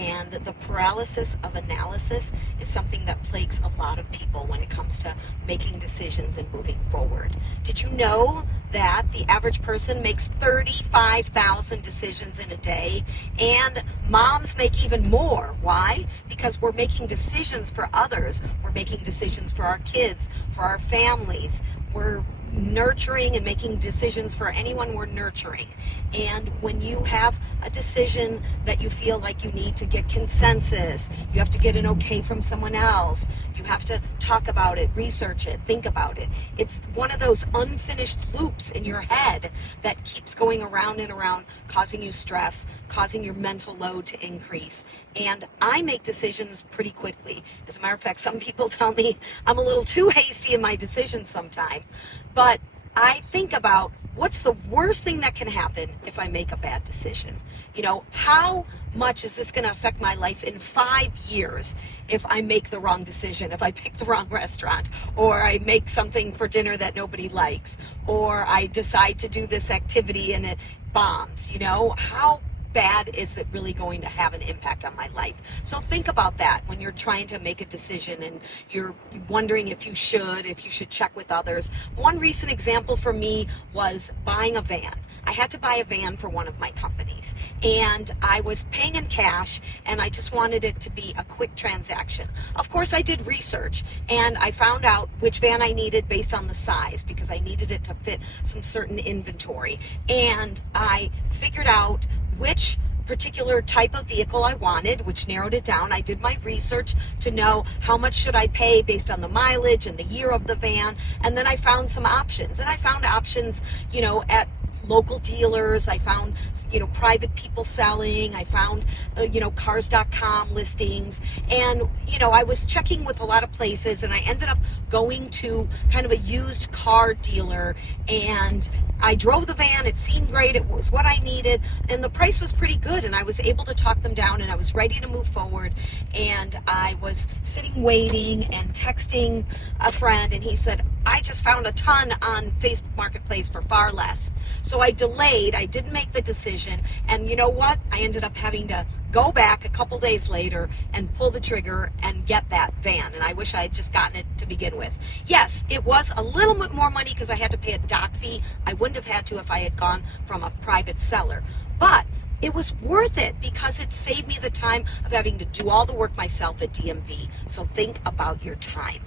And the paralysis of analysis is something that plagues a lot of people when it comes to making decisions and moving forward. Did you know that the average person makes 35,000 decisions in a day? And moms make even more. Why? Because we're making decisions for others. We're making decisions for our kids, for our families. We're nurturing and making decisions for anyone we're nurturing. And when you have a decision that you feel like you need to get consensus, you have to get an okay from someone else, you have to talk about it, research it, think about it. It's one of those unfinished loops in your head that keeps going around and around, causing you stress, causing your mental load to increase. And I make decisions pretty quickly. As a matter of fact, some people tell me I'm a little too hasty in my decisions sometimes. But I think about what's the worst thing that can happen if I make a bad decision. You know, how much is this going to affect my life in 5 years if I make the wrong decision, if I pick the wrong restaurant, or I make something for dinner that nobody likes, or I decide to do this activity and it bombs, you know? How bad is it really going to have an impact on my life? So think about that when you're trying to make a decision and you're wondering if you should check with others. One recent example for me was buying a van. I had to buy a van for one of my companies, and I was paying in cash, and I just wanted it to be a quick transaction. Of course, I did research, and I found out which van I needed based on the size, because I needed it to fit some certain inventory. And I figured out which particular type of vehicle I wanted, which narrowed it down. I did my research to know how much should I pay based on the mileage and the year of the van, and then I found some options. And I found options, you know, at local dealers. I found, you know, private people selling. I found, cars.com listings. And, you know, I was checking with a lot of places, and I ended up going to kind of a used car dealer, and I drove the van. It seemed great. It was what I needed, and the price was pretty good, and I was able to talk them down, and I was ready to move forward. And I was sitting waiting and texting a friend, and he said, I just found a ton on Facebook Marketplace for far less. So I delayed. I didn't make the decision, and you know what? I ended up having to go back a couple days later and pull the trigger and get that van. And I wish I had just gotten it to begin with. Yes, it was a little bit more money because I had to pay a dock fee. I wouldn't have had to if I had gone from a private seller. But it was worth it because it saved me the time of having to do all the work myself at DMV. So think about your time.